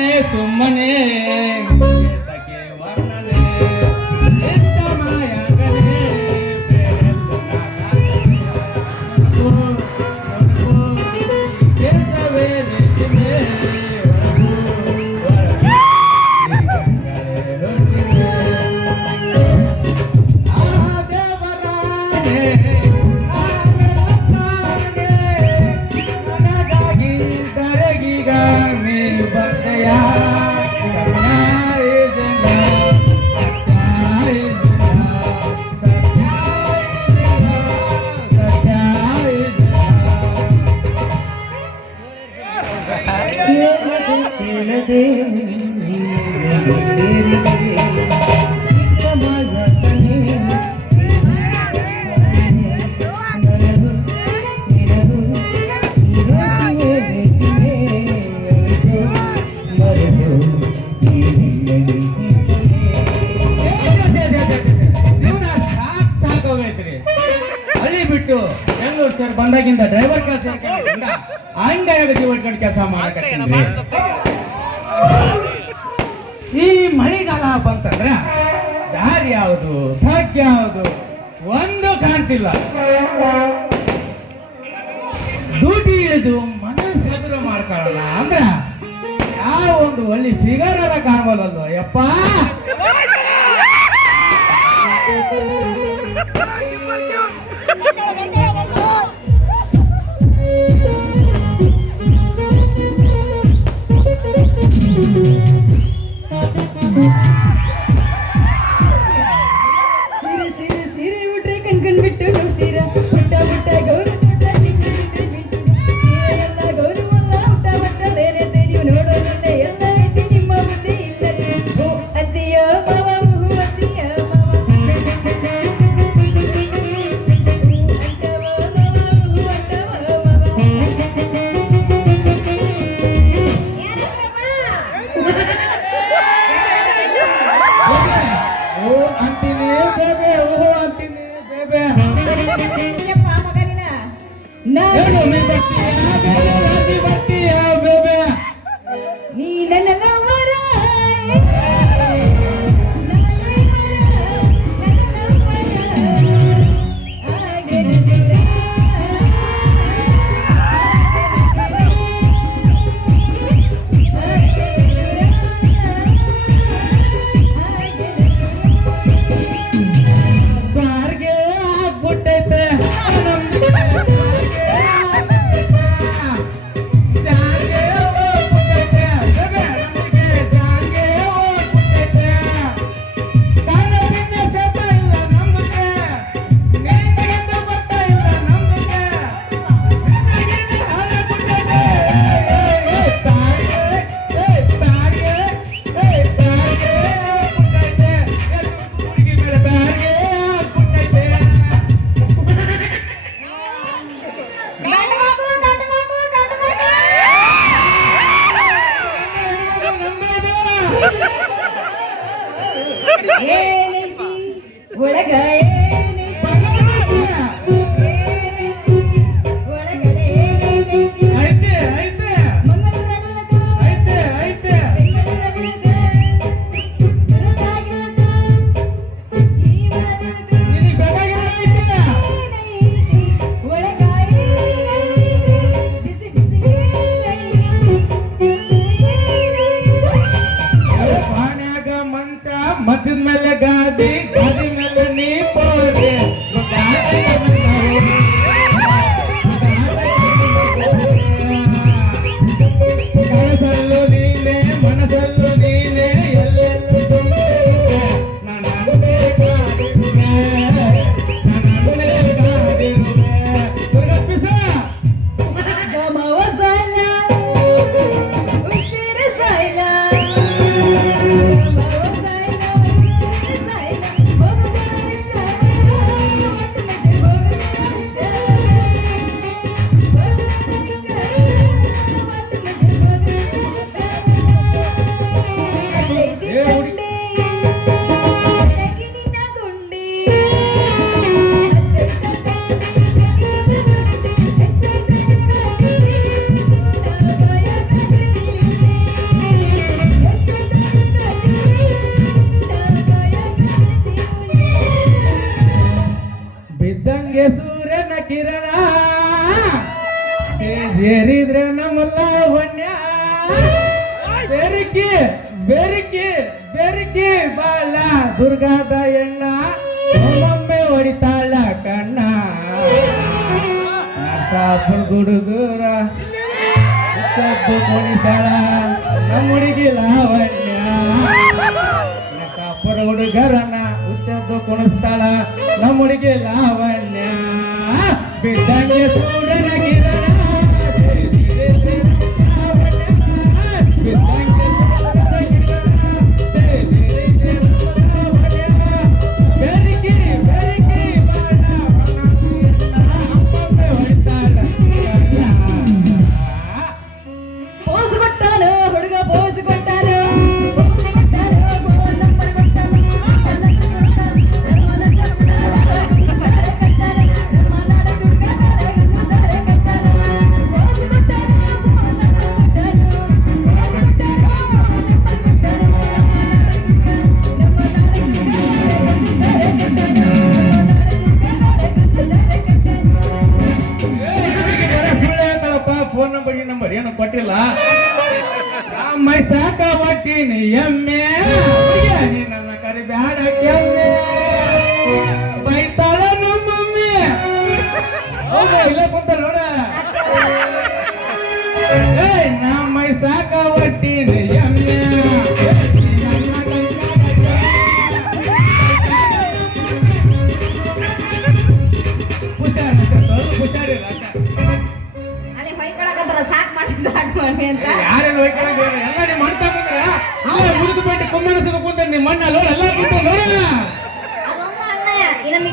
ಸುಮ್ಮನೆ ಸುಮ್ಮನೆ ಬಂದಾಗಿಂದ ಡ್ರೈವರ್ ಕೆಲಸ ಅಂಗಡಿಯಾಗ ಜೀವನ ಕಡೆ ಕೆಲಸ ಮಾಡಕತ್ತೀನಿ. ಈ ಮಳೆಗಾಲ ಬಂತಂದ್ರ ದಾರಿ ಯಾವುದು ಥಕ್ ಯಾವುದು? ಒಂದು ಕಾಣ್ತಿಲ್ಲ. ಡ್ಯೂಟಿ ಇಳಿದು ಮನಸ್ಸು ಎದುರು ಮಾಡ್ಕೊಳ್ಳೋಣ ಅಂದ್ರ ಯಾವ ಒಂದು ಒಳ್ಳೆ ಫಿಗರ್ ಅರ ಕಾಣಬಲ್ಲ ಯಪ್ಪ! ಕಣ್ಬಿಟ್ಟು ನೋಡ್ತೀರಾ? ಪುಟ್ಟ ಪುಟ್ಟ ಗೌರು ದೊಡ್ಡ ಎಲ್ಲ ಗೌರವಲ್ಲ ಎಲ್ಲ ಐತಿ, ನಿಮ್ಮ ಮುಂದೆ ಇಲ್ಲ ಅತ್ತಿಯ ಓ ಅಂತೀನಿ ಓ ಅಂತೀನಿ. இருப்பேன் ಸೇರಿದ್ರೆ ನಮ್ಮಲ್ಲ ಲಾವಣ್ಯ ಬೆರಕಿ ಬೆರಕಿ ಬೆರಕಿ ಬಾಳ ದುರ್ಗಾದ ಎಣ್ಣ ಒಮ್ಮೊಮ್ಮೆ ಹೊಡಿತಾಳ ಕಣ್ಣ. ಸಾಫರ್ ಗುಡುಗುರ ಉಚ್ಚದ್ದು ಕುಣಿಸಾಳ ನಮ್ಮ ಹುಡುಗಿ ಲಾವಣ್ಯ. ಸಾಫರ್ ಹುಡುಗರನ್ನ ಹುಚ್ಚದ್ದು ಕುಣಿಸ್ತಾಳ. ನಮ್ಮ ಹುಡುಗಿ ಲಾವಣ್ಯ. ಬಿದ್ದಂಗೆ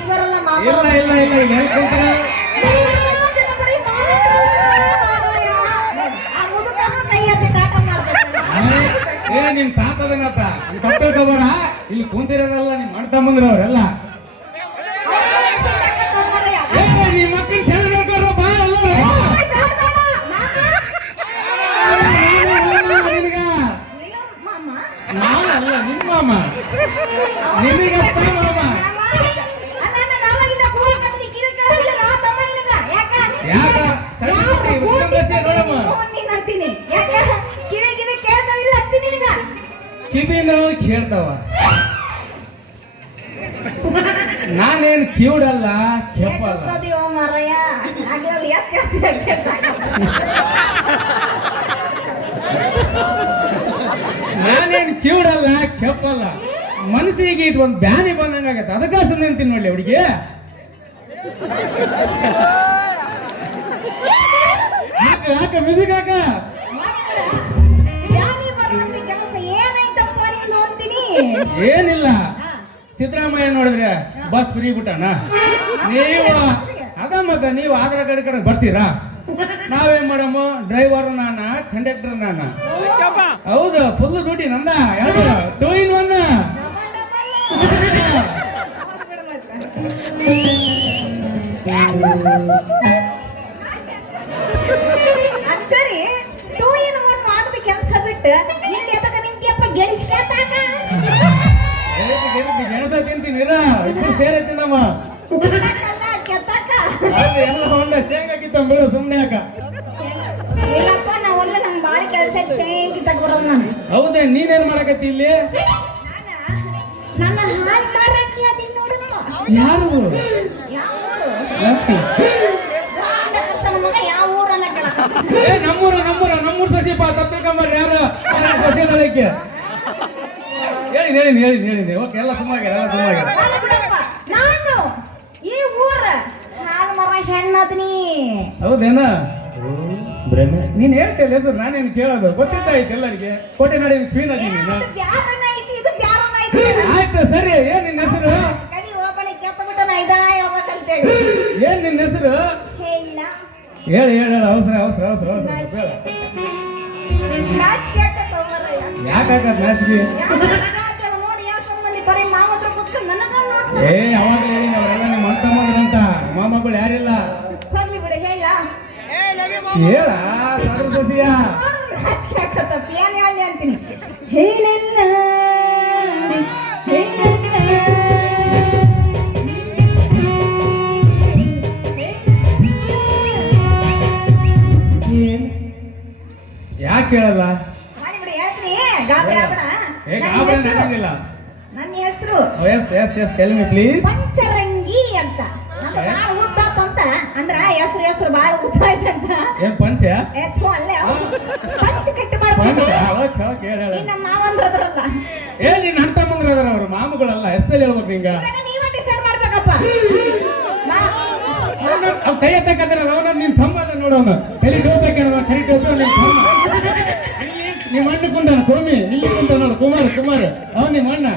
ಇಲ್ಲ ಇಲ್ಲ ಇಲ್ಲ ಇಲ್ಲ ಎಲ್ಲಿ ಕುಂತಾರ ಆ ಮುದುಕನು ಕೈ ಎತ್ತಿ ಕಾಟ ಏ ನಿಮ್ ತಾತದನತ್ತ ನಿಮ್ ತಪ್ಪಳ್ಕೊಬೇಡ ಇಲ್ಲಿ ಕುಂತಿರೋರಲ್ಲ ನಿಮ್ ಅಣ್ಣ ತಮ್ಮಂದ್ರ ಅವರೆಲ್ಲ ಏ ನಿಮ್ ಮಕ್ಕಳ ನೋಡ್ಕೊರ ಬಾ. ನಿನಗ ಮಾವ ಅಲ್ಲ ನಿಮ್ಮ ಮಾಮ ಮನಸ್ಸಿಗೆ ಇದು ಒಂದು ಬ್ಯಾನಿ ಬಂದಂಗಾಗತ್ತೆ ಅದಕ್ಕೆ ಸುಮ್ಮನೆ ಅಂತೀನಿ ನೋಡಿ ಹುಡುಗಿ. ಯಾಕೆ ಹಾಕ ಮ್ಯೂಸಿಕ್ ಅಂತೀನಿ ಏನಿಲ್ಲ. ಸಿದ್ದರಾಮಯ್ಯ ನೋಡಿದ್ರೆ ಬಸ್ ಫ್ರೀ ಬಿಟ್ಟಣ ನೀವು ಅದ ಮಗ ನೀವು ಆಗ್ರ ಕಡೆ ಕಡೆ ಬರ್ತೀರಾ? ನಾವೇನ್ ಮಾಡಮ್ಮ? ಡ್ರೈವರ್ ನಾನ? ಕಂಡಕ್ಟರ್ ನಾನ? ಹೌದು ಫುಲ್ ಡ್ಯೂಟಿ ನಂದ? ಎರಡು ಟೂ ಇನ್ ಸರಿ. ಟೂ ಇನ್ ಒನ್ ಮಾಡೋದು ಕೆಲಸ ಬಿಟ್ಟು. ಇಲ್ಲಿ ಎದಕ ನಿಂತಿಯಪ್ಪ ಗೆಳಿಸ್ಕೊತಾಕ ಗೆಣಸ ತಿಂತೀನಿ ಇಬ್ರು ಕೆತ್ತಾಕ ಎಲ್ಲ ಹೊಂಡ ಶೇಂಗಾ ಕಿತ್ತ ಬಿಡು ಸುಮ್ಮನೆ ಯಾಕ ಇಲ್ಲಪ್ಪ ನಾವಲ್ಲ ನನ್ ಬಾಳ ಕೆಲಸ ಚೇಂಗಿ ತಗೊಬರಲ್ಲ ನಾನು. ಹೌದೇ ನೀನೇನ್ ಮಾಡಕತ್ತಿ ಇಲ್ಲಿ? ನನ್ನ ಹಾಲ್ ನೋಡು ಯಾರು? ಯಾವ ಏ ನಮ್ಮೂರ ನಮ್ಮೂರ ನಮ್ಮೂರು ಸಸಿಪ್ಪ ತತ್ತಿಳ್ಕೊಂಬರ್ರಿ ಯಾರು? ಸಸಿ ಅದಕ್ಕೆ ಹೇಳಿದ್ ಹೇಳಿದೆ ಓಕೆ ಎಲ್ಲ ಸುಮ್ಮಾಗಿ ಎಲ್ಲ ಸುಮ್ಮಾಗಿ. ನಾನು ಈ ಊರ ಹಾಲ್ ಮರ ಹೆಣ್ಣದ್ನಿ ಹೌದೇನ? ನೀನ್ ಹೇಳ್ತೇವೆ ಹೆಸರು ನಾನೇನು ಕೇಳೋದು? ಗೊತ್ತಿದ್ದಾಯ್ತು ಎಲ್ಲರಿಗೆ? ಕೋಟೆ ನಾಡಿನ ಕ್ವೀನ್ ಅದಿ ನೀನು. ಅದು ಐತಿ? ಇದು ಬ್ಯಾರನ ಐತಿ? ಆಯ್ತು ಸರಿ. ಏನ್ ನಿನ್ನ ಹೆಸರು ಕಲಿ ಒಬ್ಬನಿ ಕೆತ್ತ ಬಿಟ್ಟು ನಾ ಇದ ಏನ್ ನಿನ್ನ ಹೆಸರು? ಹೇಳಿಲ್ಲ ಹೇಳಿ ಹೇಳಿ ಹೇಳಿ ಅವಸರ ಅವಸರ ಅವಸರ ಅವಸರ ಹೇಳ. ನಾಚಿಕೆ ಆಕತ್ತ ಮಾರಾಯ. ಯಾಕಾಗತ್ ನಾಚಿಕೆ? ಏ ಅವಾಗ ಹೇಳಿ ಅವರೆಲ್ಲ ನಿಮ್ಮ ಅಂತಮ್ಮದ್ರಂತ ಮೊಮ್ಮಗಳು ಯಾರಿಲ್ಲ? ಹೋಗ್ಲಿ ಬಿಡು ಹೇಳ. ಹೇಳ ಸಾಗರ ಸಸಿಯ? ನಾಚಿಕೆ ಆಕತ್ತಪ್ಪ ಏನ್ ಹೇಳಿ ಅಂತೀನಿ. ಹೇಳಿಲ್ಲ yes yes tell me please Pancharangi ಅಂತ. ನಮ್ಮ ಬಾಳ ಉದ್ದಾತಂತ ಅಂದ್ರ ಹೆಸರು ಹೆಸರು ಬಾಳ ಉದ್ದ ಅಂತ. ಏನ್ ಪಂಚ? ಏ ಥು, ಅಲ್ಲೇ. ಪಂಚ ಕಟ್ಟಿ ಪಂಚ? ಮಾಡ್ಕೊಂಡು ಓಕೆ ಓಕೆ ಹೇಳ ಈ ನಮ್ಮ ಮಾವಂದ್ರದ್ರಲ್ಲ ಏ ನೀನ್ ಅಂತ ಮಂದ್ರ ಅದಾರ ಅವ್ರು ಮಾಮುಗಳಲ್ಲ ಎಷ್ಟಲ್ಲಿ ಹೇಳ್ಬೇಕು ಹಿಂಗ ಇವಾಗ ನೀವೇ ಡಿಸೈಡ್ ಮಾಡ್ಬೇಕಪ್ಪ. ಮಾ- ಕೈ ಎತ್ತಕಂದ್ರೆ ಅವನ ನಿನ್ ತಮ್ಮ ಅದ ನೋಡೋನು ತಲೆ ಕರಿ ಟೋಪಿ ನಿನ್ ತಮ್ಮ. ಇಲ್ಲಿ ನಿಮ್ಮ ಅಣ್ಣ ಕುಂತಾನ ಕೋಮಿ. ಇಲ್ಲಿ ಕುಂತ ನೋಡು ಕುಮಾರ್ ಕುಮಾರ್. ಅವ್ ನಿಮ್ಮ ಅಣ್ಣ.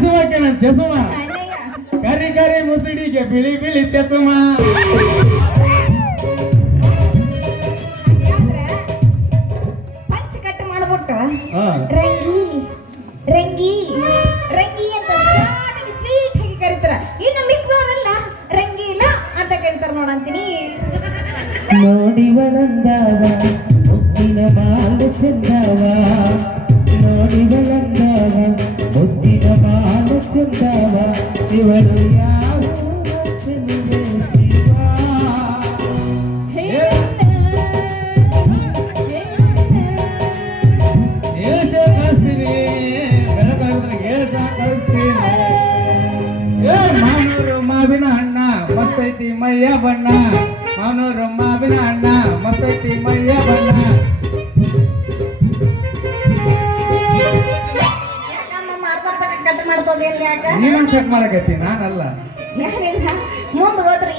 ಚಸುಮ ಕಣ ಚಸುಮ ಕರಿ ಕರಿ ಮುಸುಡಿಗೆ ಬಿಳಿ ಬಿಳಿ ಚಸುಮ.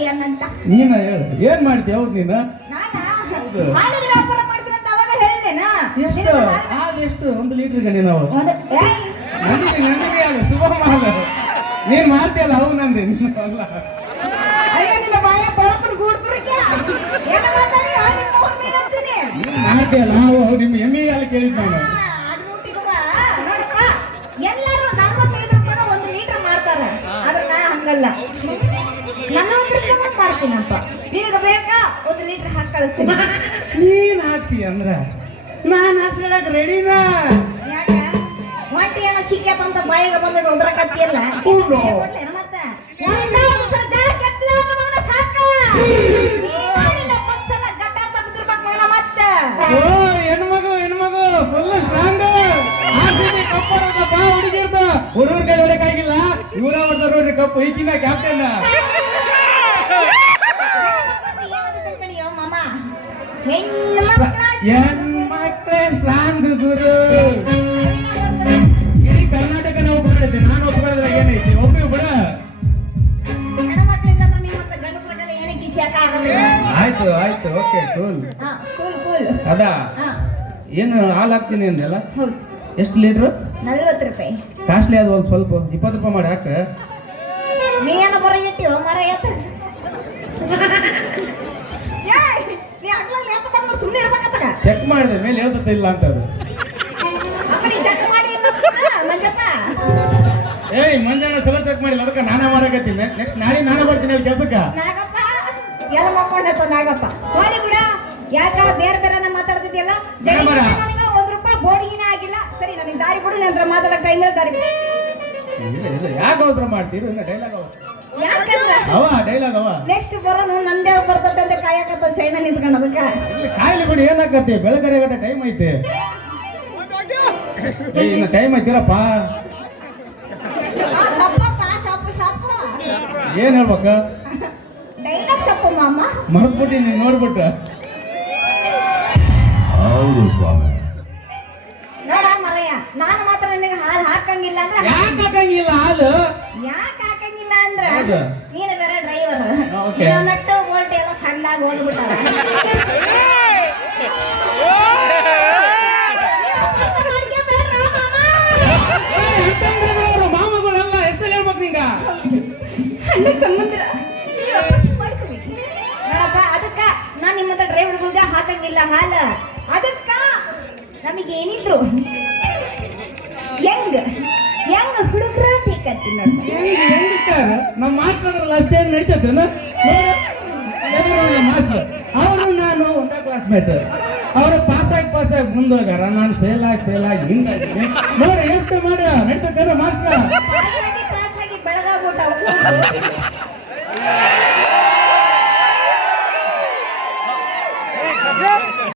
ಏನಂತ? ನೀನ ಹೇಳು. ಏನ್ ಮಾಡ್ತೀಯ ಹೌದು ನೀನು. ಹಾಲಿನ ವ್ಯಾಪಾರ ಮಾಡ್ತೀನಿ ಅಂತ ಅವಾಗ ಹೇಳಿದೇನಾ? ಎಷ್ಟು? ಹಾಲು ಎಷ್ಟು? ಒಂದು ಲೀಟರ್ ನೀನು ಅಲ್ಲ ಶುಭ ಮಾಲ ನೀನ್ ಮಾಡ್ತೀಯಲ್ಲ ಅವು ನಂದೆ. ನಿನ್ನ ಅಲ್ಲ ಮಾಡ್ತೀಯಲ್ಲ ನಾವು ನಿಮ್ಮ ಎಮ್ಮೆ ಅಲ್ಲಿ ಕೇಳಿದ್ ನಾನು. ಎಲ್ಲರೂ ನಲವತ್ತೈದು ರೂಪಾಯಿ ಒಂದು ಲೀಟರ್ ಮಾಡ್ತಾರೆ ಆದ್ರೆ ನಾ ಹಂಗಲ್ಲ. ನನ್ನ ರೂಪಾಯಿ ನಿನಗೆ ಬೇಕಾ? ಒಂದು ಲೀಟರ್ ಹಾಕಿ ಕಳಿಸ್ತೀನಿ. ನೀನ್ ಹಾಕ್ತಿ ಅಂದ್ರ ನಾನ್ ಹಾಕ್ಸಳಕ್ ರೆಡಿನಾ? ಯಾಕ? ಒಂಟಿ ಏನೋ ಸಿಕ್ಕತ್ತಂತ ಬಾಯಿಗೆ ಬಂದದ ಒಂದ್ರ ಕತ್ತಿಯಲ್ಲ ಹೌದು. ಮತ್ತೆ? ಒಂದ ಒಂದು ಸಲ ಜಾಗ ಕೆತ್ತಿದ ಅಂದ್ರೆ ಮಗನ ಸಾಕ? ನೀವ ನಿನ್ನ ಬಸ್ಸಲ್ಲ ಗಟ್ಟಾರ ತಪ್ಪಿರ್ಬೇಕು ಮಗನ ಮತ್ತೆ. ಓ ಹೆಣ್ಮಗು ಹೆಣ್ಮಗು ಫುಲ್ ಸ್ಟ್ರಾಂಗ್ ಆರ್ಸಿಬಿ ಕಪ್ ಬಾ ಹುಡುಗಿರ್ದು. ಹುಡುಗರ ಕೈ ಹೊಡೆಕಾಗಿಲ್ಲ ಇವರ ಬರ್ತಾರ ನೋಡ್ರಿ ಕಪ್ ಈಗಿನ ಕ್ಯಾಪ್ಟನ್ ಕಣಿಯೋ ಮಾಮ ಹೆಣ್ಣು ಮಕ್ಕಳ ಹೆಣ್ಮಕ್ಳೇ ಸ್ಟ್ರಾಂಗ್ ಗುರು. ಇಡೀ ಕರ್ನಾಟಕ ನಾವು ಒಪ್ಕೊಳ್ಳೈತೆ ನಾನು ಒಪ್ಕೊಳ್ಳೋದ್ರ ಏನೈತಿ ಒಬ್ಬರು ಬಿಡ ಆಯ್ತು ಆಯ್ತು. ಓಕೆ ಕೂಲ್ ಅದ? ಏನು ಹಾಲು ಹಾಕ್ತೀನಿ ಅಂದೆಲ್ಲ ಎಷ್ಟು ಲೀಟ್ರು? ನಲ್ವತ್ತು ರೂಪಾಯಿ ಕಾಸ್ಟ್ಲಿ ಅದು ಒಂದು ಸ್ವಲ್ಪ. ಇಪ್ಪತ್ತು ರೂಪಾಯಿ ಮಾಡಿ ಹಾಕ. ನೀ ಏನು ಬರ ಇಟ್ಟಿವ ಮರ ಸುಮ್ಮನೆ ಇರ್ಬೇಕತ್ತಾಗ ಚೆಕ್ ಮಾಡಿದ ಮೇಲೆ ಹೇಳ್ತದೆ ಇಲ್ಲ ಅಂತ ಅದು. ನೀ ಚೆಕ್ ಮಾಡಿ ಇಲ್ಲ ಮಂಜಪ್ಪ. ಏಯ್ ಮಂಜಾನ ಚಲೋ ಚೆಕ್ ಮಾಡಿಲ್ಲ ಅದಕ್ಕೆ ನಾನೇ ಮಾಡಕತ್ತೀನಿ. ನೆಕ್ಸ್ಟ್ ನಾಳೆ ನಾನೇ ಬರ್ತೀನಿ ಅಲ್ಲಿ ಕೆಲ್ಸಕ್ಕೆ. ನಾಗಪ್ಪ ಎಲ್ಲ ಮಕ್ಕೊಂಡೈತ ನಾಗಪ್ಪ. ಹೋಲಿ ಬಿಡ. ಯಾಕ ಬೇರೆ ಬೇರೆ ಮಾತಾಡ್ತಿದ್ಯಲ್ಲ? ಬೆಳಿಗ್ಗೆ. ನನಗೆ ಒಂದ್ ರೂಪಾಯಿ ಬೋಡಿಗಿನ ಆಗಿಲ್ಲ. ಸರಿ ನನಗೆ ದಾರಿ ಬಿಡು ನಂತರ ಮಾತಾಡಕ್ಕೆ ಟೈಮ್ ದಾರಿ ಬಿಡು ಯಾಕೆ ಅವಸರ ಮಾಡ್ತೀರಿ? ಡೈಲಾಗ್ ಅವ ಯಾಕಂದ್ರ ಅವ ಡೈಲಾಗ್ ಅವ ನೆಕ್ಸ್ಟ್ ಬರೋನು ನಂದೇ ಬರ್ತದೆ ಅಂತ ಕಾಯಕತ್ತ ಸೈಣ ನಿಂತ್ಕೊಂಡು ಅದಕ್ಕೆ. ಇಲ್ಲಿ ಕಾಯಿಲೆ ಬಿಡಿ ಏನಾಕತ್ತಿ ಬೆಳಗರೆ ಗಂಟೆ ಟೈಮ್ ಐತೆ. ಏ, ಇನ್ನು ಟೈಮ್ ಐತಿರಪ್ಪ. ಆ, ಸಪ್ಪಪ್ಪ ಸಪ್ಪು ಸಪ್ಪು. ಏನ್ ಹೇಳ್ಬೇಕ? ಡೈಲಾಗ್ ಸಪ್ಪು ಮಾಮ. ಮರ್ತ್ಬಿಟ್ಟಿ ನೀನ್ ನೋಡ್ಬಿಟ್ಟು ಹೌದು ಸ್ವಾಮಿ. ನೋಡ ಮರಯ್ಯ ನಾನು ಮಾತ್ರ ನಿನಗೆ ಹಾಲು ಹಾಕಂಗಿಲ್ಲ ಅಂದ್ರೆ ಯಾಕೆ ಹಾಕಂಗಿಲ್ಲ ಹಾಲು? ಯಾಕೆ ಹಾಕಂಗಿಲ್ಲ? ಅಂದ್ರ ಹೌದು. ನೀನು ಬೇರೆ ಡ್ರೈವರ್. ನಟ್ಟು ಬೋಲ್ಟ್ ಎಲ್ಲ ಸಣ್ಣಾಗಿ ಹೋಗ್ಬಿಟ್ಟಾರ. ಮಾಮಗಳೆಲ್ಲ ಹೆಸರು ಹೇಳ್ಬೇಕು ನಿಂಗ ಅದಕ್ಕ ನಾನು ನಿಮ್ಮ ಹತ್ರ ಡ್ರೈವರ್ಗಳಿಗೆ ಹಾಕಂಗಿಲ್ಲ ಹಾಲ. ಅದಕ್ಕ ನಮಗೆ ಏನಿದ್ರು. ಹೆಂಗ್ ಹೆಂಗ್ ಹುಡುಗ್ರ ಬೇಕಂತೀನಿ ಯಾರ? ನಮ್ಮ ಮಾಸ್ಟರ್ ಅದ್ರಲ್ಲ ಅಷ್ಟೇನು ನಡೀತೈತೇನ? ಮಾಸ್ಟರ್? ಅವರು ನಾನು ಒಂದೇ ಕ್ಲಾಸ್ ಮೇಟ್ ಅವರು ಪಾಸ್ ಆಗಿ ಪಾಸ್ ಆಗಿ ಮುಂದೋಗ್ಯಾರ. ನಾನು ಫೇಲ್ ಆಗಿ ಫೇಲ್ ಆಗಿ ಹಿಂಗಾಗಿ ನೋಡಿ ಎಷ್ಟು ಮಾಡಿ? ನಡೀತೈತೇನ ಮಾಸ್ಟರ್? ಬೆಳಗಾಗ್ಬಿಟ್ಟ